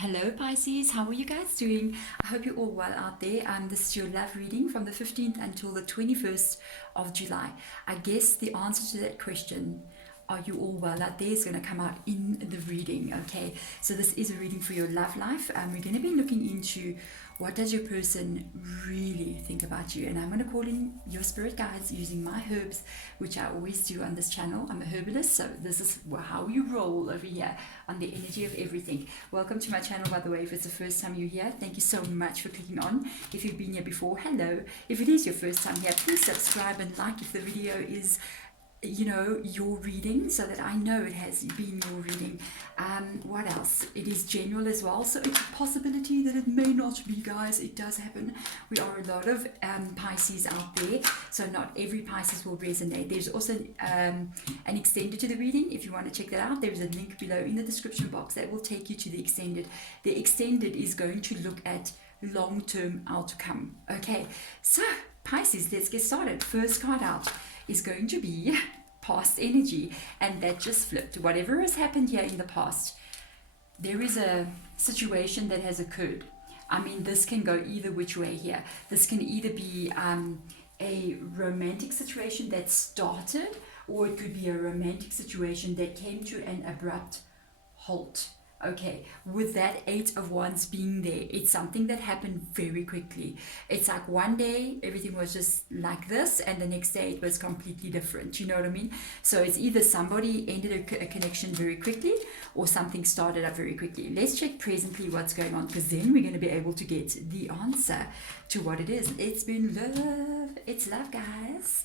Hello Pisces, how are you guys doing? I hope you're all well out there. This is your love reading from the 15th until the 21st of July. I guess the answer to that question, are you all well out there, is going to come out in the reading, okay? So this is a reading for your love life. We're going to be looking into what does your person really think about you, and I'm going to call in your spirit guides using my herbs, which I always do on this channel. I'm a herbalist, so this is how we roll over here on the energy of everything. Welcome to my channel, by the way. If it's the first time you're here, thank you so much for clicking on. If you've been here before, hello. If it is your first time here, please subscribe and like if the video is your reading, so that I know it has been your reading. What else? It is general as well, so it's a possibility that it may not be, guys. It does happen. We are a lot of Pisces out there, so not every Pisces will resonate. There's also an extended to the reading. If you want to check that out, there's a link below in the description box that will take you to the extended. The extended is going to look at long-term outcome. Okay, so Pisces, let's get started. First card out is going to be past energy, and that just flipped. Whatever has happened here in the past, there is a situation that has occurred. I mean, this can go either which way here. This can either be a romantic situation that started, or it could be a romantic situation that came to an abrupt halt. Okay, with that Eight of Wands being there, it's something that happened very quickly. It's like one day everything was just like this, and the next day it was completely different. You know what I mean? So it's either somebody ended a connection very quickly, or something started up very quickly. Let's check presently what's going on, because then we're going to be able to get the answer to what it is. It's been love. It's love, guys.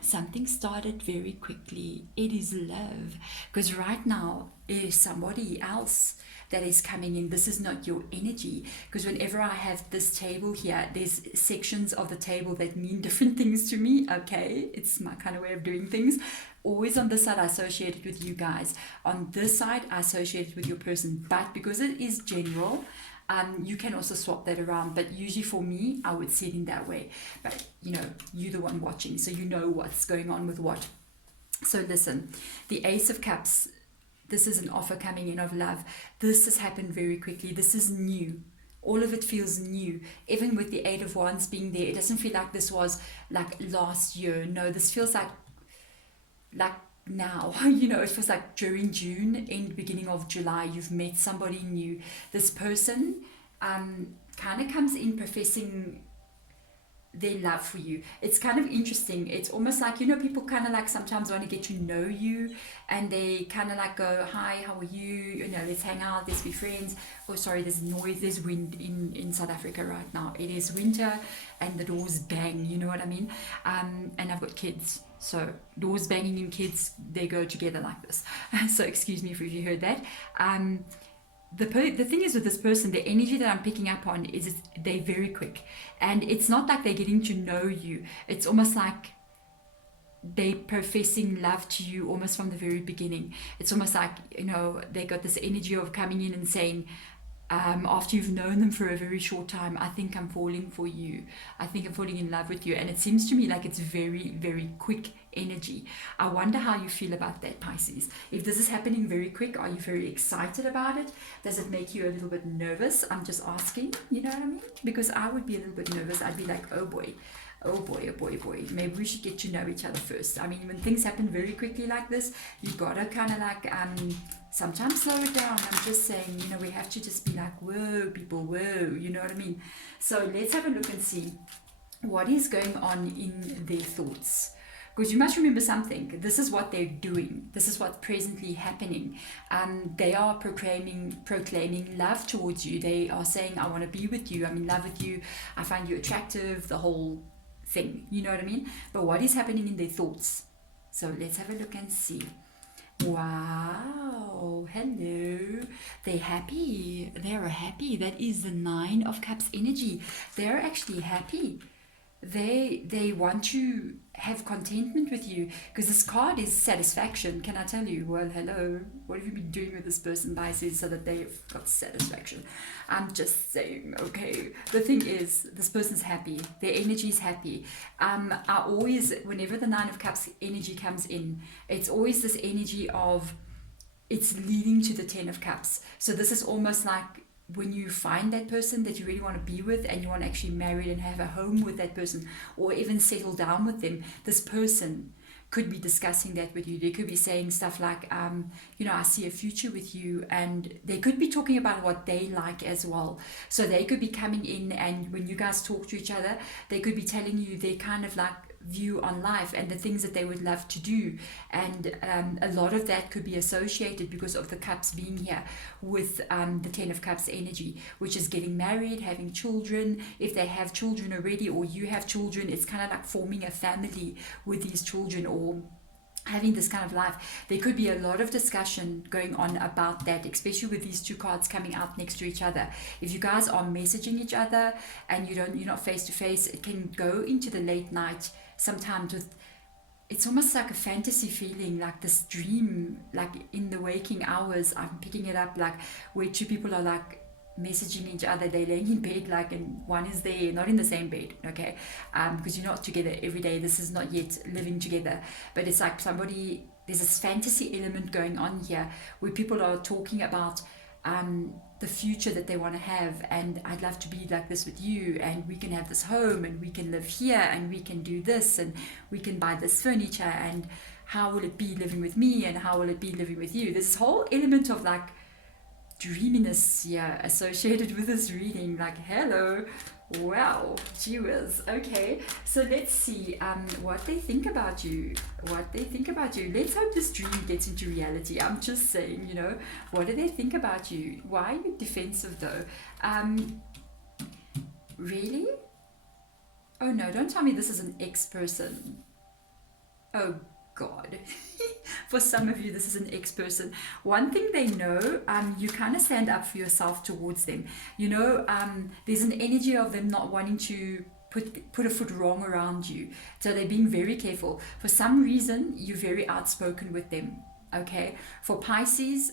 Something started very quickly. It is love, because right now it is somebody else that is coming in. This is not your energy, because whenever I have this table here, there's sections of the table that mean different things to me. Okay, it's my kind of way of doing things. Always on this side I associate it with you guys, on this side I associate it with your person, but because it is general, you can also swap that around, but usually for me I would see it in that way. But you're the one watching, so you know what's going on with what. So listen, the Ace of Cups, this is an offer coming in of love. This has happened very quickly. This is new. All of it feels new. Even with the Eight of Wands being there, it doesn't feel like this was like last year. No, this feels like now. It feels like during June and beginning of July, you've met somebody new. This person kind of comes in professing their love for you. It's kind of interesting. It's almost like, people kind of like sometimes want to get to know you, and they kind of like go, hi, how are you? Let's hang out, let's be friends. Oh, sorry, there's noise, there's wind in South Africa right now. It is winter and the doors bang, you know what I mean? And I've got kids, so doors banging and kids, they go together like this. So excuse me if you heard that. The thing is with this person, the energy that I'm picking up on is they're very quick, and it's not like they're getting to know you. It's almost like they professing love to you almost from the very beginning. It's almost like they got this energy of coming in and saying, after you've known them for a very short time, I think I'm falling for you. I think I'm falling in love with you. And it seems to me like it's very, very quick energy. I wonder how you feel about that, Pisces. If this is happening very quick, are you very excited about it? Does it make you a little bit nervous? I'm just asking, you know what I mean? Because I would be a little bit nervous. I'd be like, oh boy, oh boy, oh boy, oh boy. Maybe we should get to know each other first. I mean, when things happen very quickly like this, you gotta kind of like sometimes slow it down. I'm just saying, we have to just be like, whoa, people, whoa, you know what I mean? So let's have a look and see what is going on in their thoughts. Because you must remember something. This is what they're doing. This is what's presently happening. They are proclaiming love towards you. They are saying, I want to be with you. I'm in love with you. I find you attractive. The whole thing. You know what I mean? But what is happening in their thoughts? So let's have a look and see. Wow, hello. They're happy. They're happy. That is the Nine of Cups energy. They're actually happy. They want to have contentment with you, because this card is satisfaction. Can I tell you? Well, hello, what have you been doing with this person, Pisces, so that they've got satisfaction? I'm just saying. Okay, the thing is, this person's happy, their energy is happy. I always, whenever the Nine of Cups energy comes in, it's always this energy of it's leading to the Ten of Cups. So this is almost like when you find that person that you really want to be with and you want to actually marry and have a home with that person, or even settle down with them, this person could be discussing that with you. They could be saying stuff like, I see a future with you, and they could be talking about what they like as well. So they could be coming in, and when you guys talk to each other, they could be telling you their kind of like view on life and the things that they would love to do. And a lot of that could be associated, because of the cups being here, with the Ten of Cups energy, which is getting married, having children. If they have children already, or you have children, it's kind of like forming a family with these children, or having this kind of life. There could be a lot of discussion going on about that, especially with these two cards coming out next to each other. If you guys are messaging each other and you're not face to face, it can go into the late night sometimes with, it's almost like a fantasy feeling, like this dream, like in the waking hours. I'm picking it up, like where two people are like messaging each other, they're laying in bed, like, and one is there, not in the same bed, okay, because you're not together every day. This is not yet living together, but it's like somebody, there's this fantasy element going on here where people are talking about the future that they want to have, and I'd love to be like this with you, and we can have this home, and we can live here, and we can do this, and we can buy this furniture, and how will it be living with me, and how will it be living with you. There's this whole element of like dreaminess, yeah, associated with this reading. Like, hello, wow, gee whiz. Okay, so let's see what they think about you. Let's hope this dream gets into reality. I'm just saying, what do they think about you? Why are you defensive though? Really? Oh no, don't tell me this is an ex-person. Oh God. For some of you, this is an ex-person. One thing they know, you kind of stand up for yourself towards them. There's an energy of them not wanting to put a foot wrong around you. So they're being very careful. For some reason, you're very outspoken with them. Okay? For Pisces,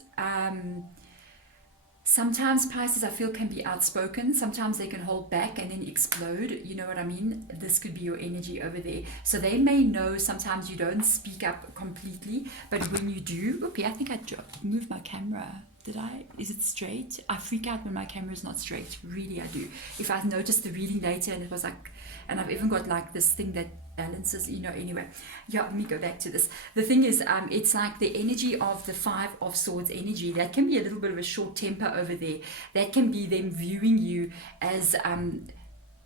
sometimes Pisces, I feel, can be outspoken. Sometimes they can hold back and then explode. You know what I mean? This could be your energy over there. So they may know sometimes you don't speak up completely, but when you do, I think I moved my camera. Did I? Is it straight? I freak out when my camera is not straight. Really, I do. If I noticed the reading later and it was like, and I've even got like this thing that balances, anyway. Yeah, let me go back to this. The thing is, it's like the energy of the Five of Swords energy. That can be a little bit of a short temper over there. That can be them viewing you as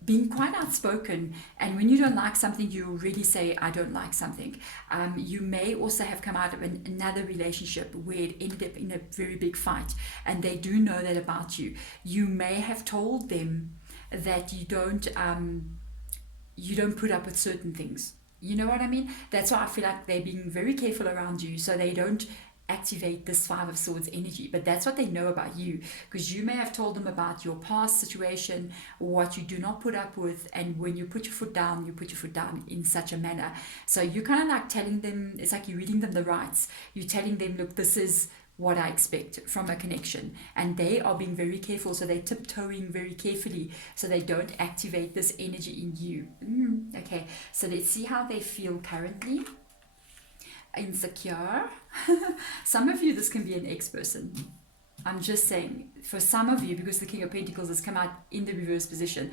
being quite outspoken, and when you don't like something, you already say, I don't like something. You may also have come out of another relationship where it ended up in a very big fight, and they do know that about you. You may have told them that you don't put up with certain things. You know what I mean? That's why I feel like they're being very careful around you, so they don't activate this Five of Swords energy. But that's what they know about you, because you may have told them about your past situation, what you do not put up with, and when you put your foot down, you put your foot down in such a manner. So you're kind of like telling them, it's like you're reading them the rights. You're telling them, look, this is what I expect from a connection, and they are being very careful, so they're tiptoeing very carefully so they don't activate this energy in you. Okay, so let's see how they feel currently. Insecure. Some of you, this can be an ex-person. I'm just saying, for some of you, because the King of Pentacles has come out in the reverse position,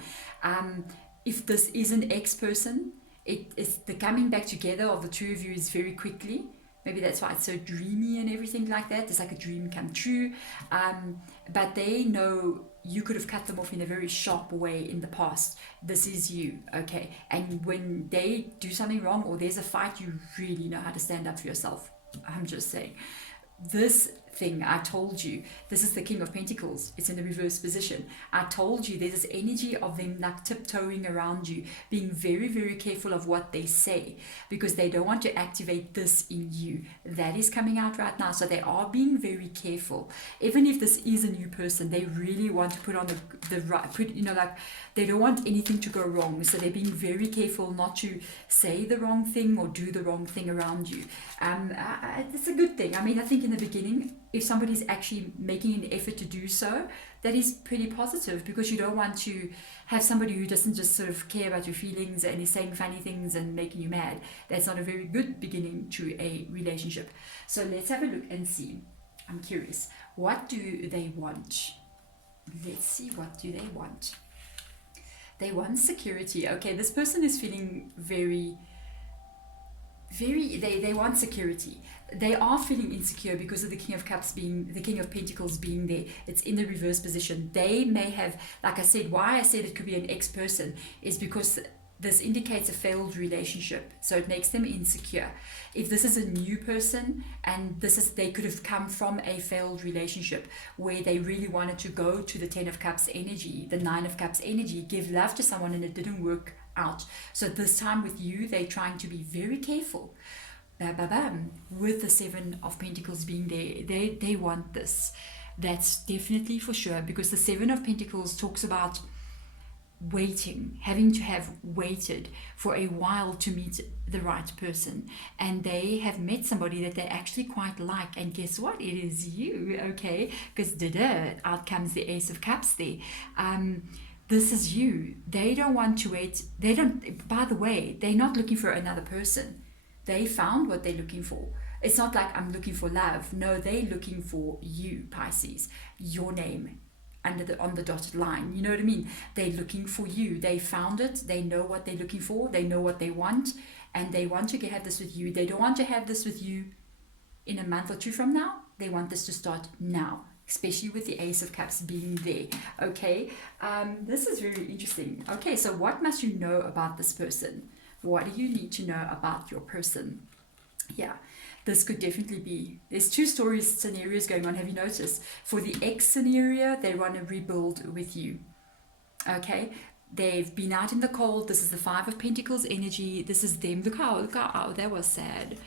if this is an ex-person, the coming back together of the two of you is very quickly. Maybe that's why it's so dreamy and everything like that. It's like a dream come true. But they know you could have cut them off in a very sharp way in the past. This is you, okay? And when they do something wrong or there's a fight, you really know how to stand up for yourself. I'm just saying. This thing, I told you, this is the King of Pentacles. It's in the reverse position. I told you there's this energy of them like tiptoeing around you, being very, very careful of what they say, because they don't want to activate this in you. That is coming out right now. So they are being very careful. Even if this is a new person, they really want to put on the right, they don't want anything to go wrong. So they're being very careful not to say the wrong thing or do the wrong thing around you. It's a good thing. I mean, I think in the beginning, if somebody's actually making an effort to do so, that is pretty positive, because you don't want to have somebody who doesn't just sort of care about your feelings and is saying funny things and making you mad. That's not a very good beginning to a relationship. So let's have a look and see. I'm curious. What do they want? Let's see, what do they want? They want security. Okay, this person is feeling they want security. They are feeling insecure because of the King of Cups being, the King of Pentacles being there. It's in the reverse position. They may have, like I said, why I said it could be an ex-person is because this indicates a failed relationship, so it makes them insecure. If this is a new person, and they could have come from a failed relationship where they really wanted to go to the 10 of Cups energy, the 9 of Cups energy, give love to someone, and it didn't work out. So this time with you, they're trying to be very careful. With the 7 of Pentacles being there, they want this. That's definitely for sure, because the 7 of Pentacles talks about waiting, having to have waited for a while to meet the right person, and they have met somebody that they actually quite like, and guess what, it is you. Okay, because out comes the Ace of Cups there. This is you. They don't want to wait. They don't, by the way, they're not looking for another person. They found what they're looking for. It's not like I'm looking for love. No, they're looking for you, Pisces, your name on the dotted line. You know what I mean? They're looking for you. They found it. They know what they're looking for. They know what they want, and they want to have this with you. They don't want to have this with you in a month or two from now. They want this to start now, especially with the Ace of Cups being there. Okay, this is very interesting. Okay, so what must you know about this person? What do you need to know about your person? Yeah, this could definitely be, there's two scenarios going on. Have you noticed? For the ex scenario, they want to rebuild with you. Okay, they've been out in the cold. This is the 5 of Pentacles energy. This is them. Look how, that was sad.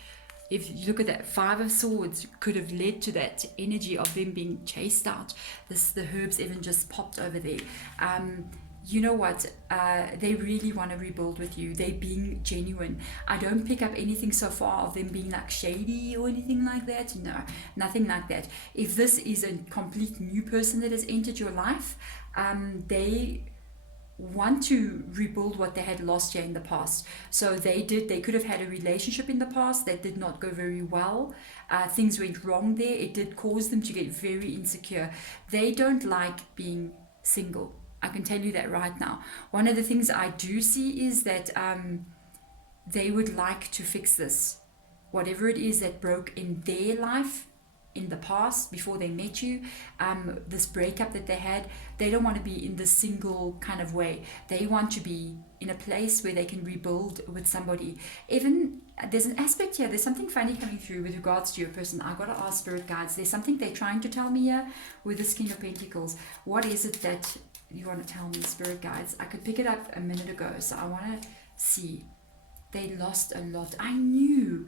If you look at that, 5 of Swords could have led to that energy of them being chased out. The herbs even just popped over there. You know what? They really want to rebuild with you. They're being genuine. I don't pick up anything so far of them being like shady or anything like that. No, nothing like that. If this is a complete new person that has entered your life, they want to rebuild what they had lost here in the past. So they could have had a relationship in the past that did not go very well. Things went wrong there. It did cause them to get very insecure. They don't like being single. I can tell you that right now. One of the things I do see is that they would like to fix this. Whatever it is that broke in their life in the past before they met you, this breakup that they had, they don't want to be in this single kind of way. They want to be in a place where they can rebuild with somebody. Even there's an aspect here, there's something funny coming through with regards to your person. I gotta ask spirit guides, there's something they're trying to tell me here with this King of Pentacles. What is it that you want to tell me, spirit guides? I could pick it up a minute ago, so I want to see. They lost a lot. I knew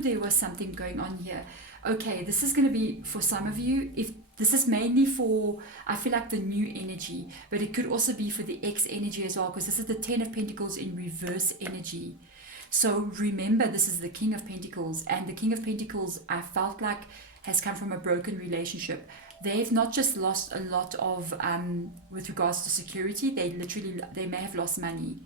there was something going on here. Okay, this is going to be for some of you. If this is mainly for, I feel like, the new energy, but it could also be for the ex energy as well, because this is the 10 of Pentacles in reverse energy. So remember, this is the King of Pentacles, and the King of Pentacles, I felt like, has come from a broken relationship. They've not just lost a lot of, with regards to security, they may have lost money.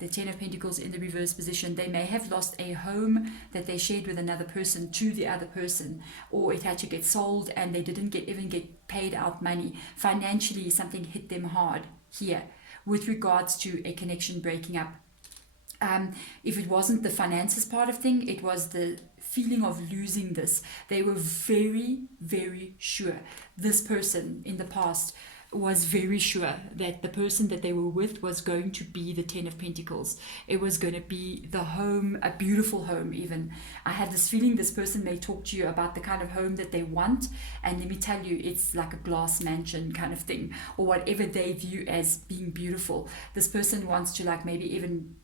The 10 of Pentacles in the reverse position, they may have lost a home that they shared with another person to the other person, or it had to get sold and they didn't even get paid out money. Financially, something hit them hard here with regards to a connection breaking up. If it wasn't the finances part of thing, it was the feeling of losing this. They were very, very sure. This person in the past was very sure that the person that they were with was going to be the 10 of Pentacles. It was going to be the home, a beautiful home even. I had this feeling this person may talk to you about the kind of home that they want, and let me tell you, it's like a glass mansion kind of thing, or whatever they view as being beautiful. This person wants to, like, maybe even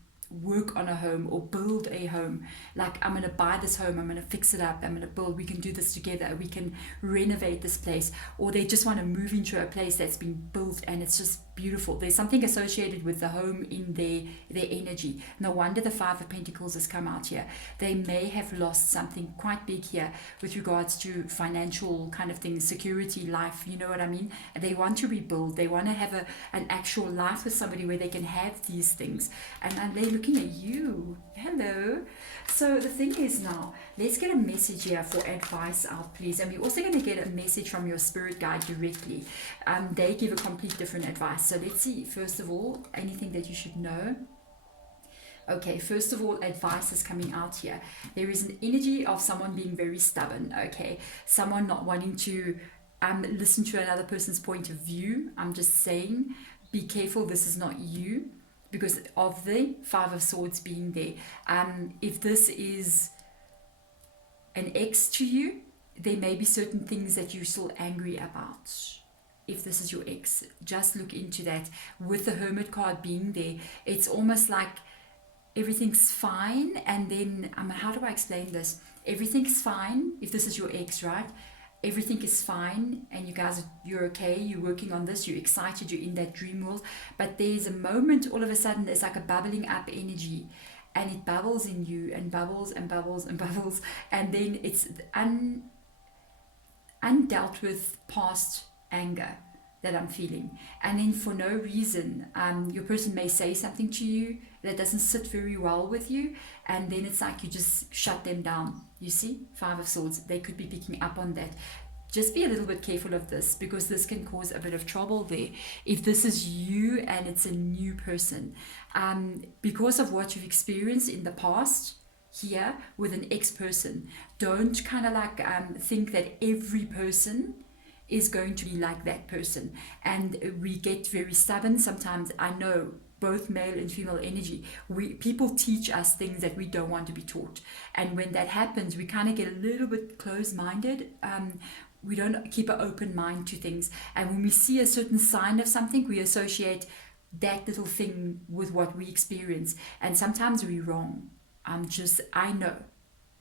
work on a home or build a home. Like, I'm going to buy this home, I'm going to fix it up, I'm going to build, we can do this together, we can renovate this place. Or they just want to move into a place that's been built and it's just beautiful. There's something associated with the home in their energy. No wonder the Five of Pentacles has come out here. They may have lost something quite big here with regards to financial kind of things, security, life, you know what I mean? They want to rebuild. They want to have an actual life with somebody where they can have these things. And they're looking at you. Hello. So the thing is now, let's get a message here for advice out, please. And we're also going to get a message from your spirit guide directly. They give a complete different advice. So let's see, first of all, anything that you should know. Okay, first of all, advice is coming out here. There is an energy of someone being very stubborn, okay? Someone not wanting to listen to another person's point of view. I'm just saying, be careful, this is not you, because of the Five of Swords being there. If this is an ex to you, there may be certain things that you're still angry about. If this is your ex, just look into that. With the Hermit card being there, it's almost like everything's fine, and then how do I explain this? Everything's fine if this is your ex, right? Everything is fine, and you guys, you're okay, you're working on this, you're excited, you're in that dream world, but there's a moment, all of a sudden, there's like a bubbling up energy, and it bubbles in you, and bubbles, and bubbles, and bubbles, and then it's undealt with past anger that I'm feeling. And then for no reason, your person may say something to you that doesn't sit very well with you, and then it's like you just shut them down. You see, Five of Swords, they could be picking up on that. Just be a little bit careful of this, because this can cause a bit of trouble there. If this is you and it's a new person, because of what you've experienced in the past, here with an ex-person, don't kind of like think that every person is going to be like that person. And we get very stubborn sometimes. I know both male and female energy, people teach us things that we don't want to be taught, and when that happens, we kind of get a little bit closed-minded. We don't keep an open mind to things, and when we see a certain sign of something, we associate that little thing with what we experience, and sometimes we're wrong. I know,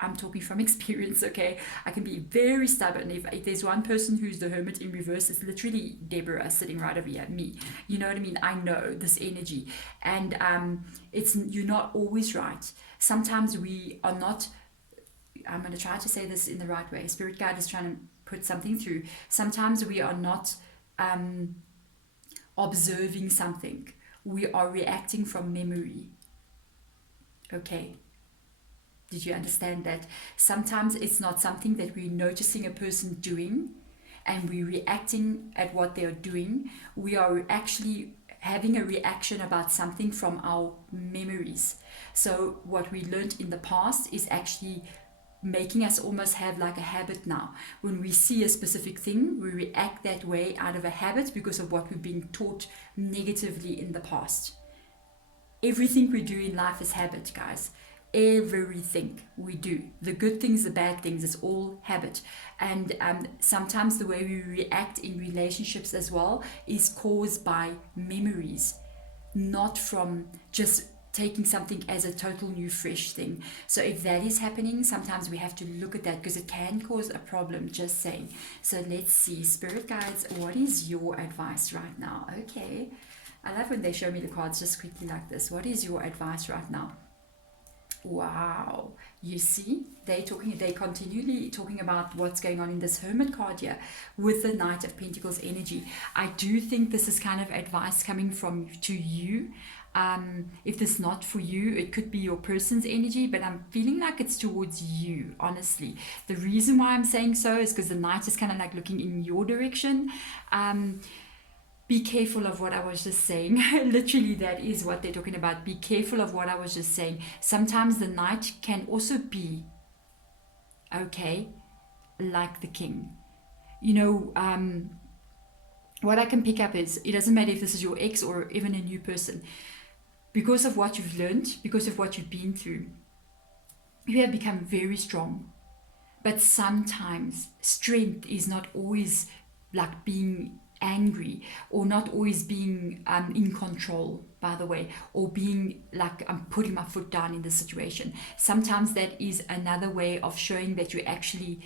I'm talking from experience, okay? I can be very stubborn. If there's one person who's the Hermit in reverse, it's literally Deborah sitting right over here, me. You know what I mean? I know this energy. And you're not always right. Sometimes we are not, I'm going to try to say this in the right way. Spirit guide is trying to put something through. Sometimes we are not observing something. We are reacting from memory. Okay? Did you understand that? Sometimes it's not something that we're noticing a person doing and we're reacting at what they're doing. We are actually having a reaction about something from our memories. So what we learned in the past is actually making us almost have like a habit now. When we see a specific thing, we react that way out of a habit because of what we've been taught negatively in the past. Everything we do in life is habit, guys. Everything we do, the good things, the bad things, it's all habit. And sometimes the way we react in relationships as well is caused by memories, not from just taking something as a total new fresh thing. So if that is happening, sometimes we have to look at that, because it can cause a problem, just saying. So let's see, spirit guides, what is your advice right now? Okay, I love when they show me the cards just quickly like this. What is your advice right now? Wow, you see, they continually talking about what's going on in this Hermit card here with the Knight of Pentacles energy. I do think this is kind of advice coming from to you. If this is not for you, it could be your person's energy, but I'm feeling like it's towards you, honestly. The reason why I'm saying so is because the Knight is kind of like looking in your direction. Be careful of what I was just saying. Literally, that is what they're talking about. Be careful of what I was just saying. Sometimes the Knight can also be, okay, like the King. You know, what I can pick up is, it doesn't matter if this is your ex or even a new person. Because of what you've learned, because of what you've been through, you have become very strong. But sometimes strength is not always like being angry, or not always being in control, by the way, or being like, I'm putting my foot down in the situation. Sometimes that is another way of showing that you're actually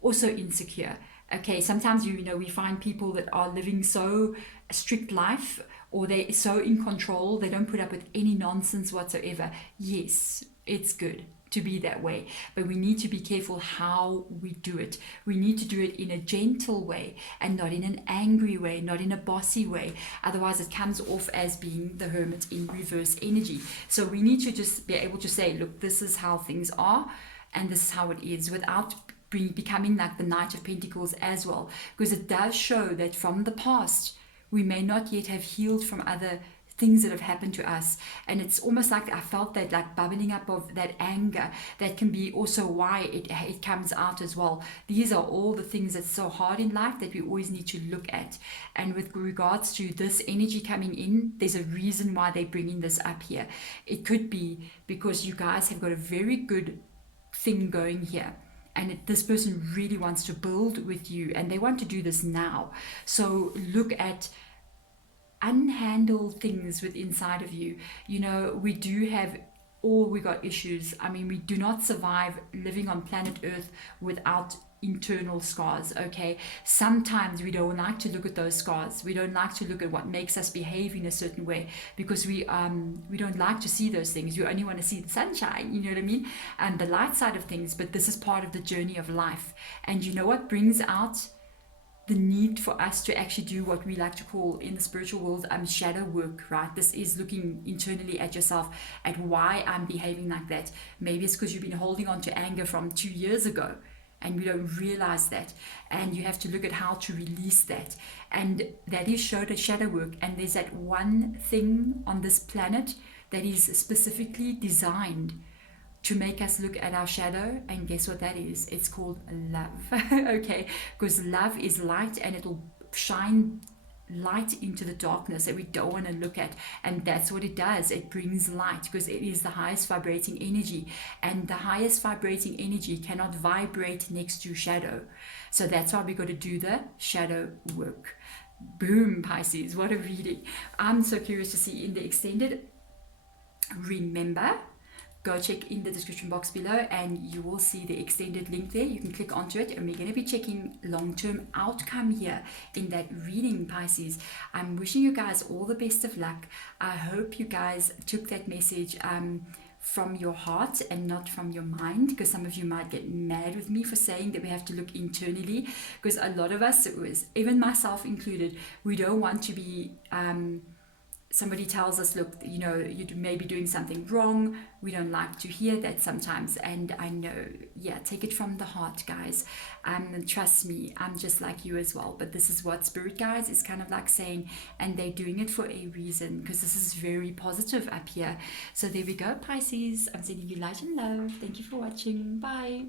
also insecure. Okay, sometimes you know we find people that are living so strict life, or they're so in control, they don't put up with any nonsense whatsoever. Yes, it's good to be that way, but we need to be careful how we do it. We need to do it in a gentle way and not in an angry way, not in a bossy way. Otherwise it comes off as being the hermit in reverse energy. So we need to just be able to say, look, this is how things are and this is how it is, without becoming like the Knight of Pentacles as well, because it does show that from the past we may not yet have healed from other things that have happened to us. And it's almost like I felt that like bubbling up of that anger. That can be also why it comes out as well. These are all the things that's so hard in life that we always need to look at. And with regards to this energy coming in, there's a reason why they're bringing this up here. It could be because you guys have got a very good thing going here, and this person really wants to build with you and they want to do this now. So look at unhandled things with inside of you. You know, we do have all, we got issues. I mean, we do not survive living on planet Earth without internal scars. Okay, sometimes we don't like to look at those scars. We don't like to look at what makes us behave in a certain way, because we don't like to see those things. You only want to see the sunshine, you know what I mean, and the light side of things. But this is part of the journey of life. And you know what brings out the need for us to actually do what we like to call in the spiritual world shadow work, right? This is looking internally at yourself, at why I'm behaving like that. Maybe it's because you've been holding on to anger from 2 years ago and we don't realize that, and you have to look at how to release that. And that is shadow work. And there's that one thing on this planet that is specifically designed to make us look at our shadow, and guess what that is? It's called love. Okay, because love is light and it'll shine light into the darkness that we don't want to look at. And that's what it does. It brings light because it is the highest vibrating energy, and the highest vibrating energy cannot vibrate next to shadow. So that's why we got to do the shadow work. Boom, Pisces, what a reading. I'm so curious to see in the extended. Remember, go check in the description box below and you will see the extended link there. You can click onto it, and we're going to be checking long-term outcome here in that reading, Pisces. I'm wishing you guys all the best of luck. I hope you guys took that message from your heart and not from your mind, because some of you might get mad with me for saying that we have to look internally, because a lot of us, even myself included, we don't want to be somebody tells us, look, you know, you may be doing something wrong. We don't like to hear that sometimes. And I know, yeah, take it from the heart, guys. Trust me, I'm just like you as well. But this is what Spirit Guides is kind of like saying, and they're doing it for a reason, because this is very positive up here. So there we go, Pisces. I'm sending you light and love. Thank you for watching. Bye.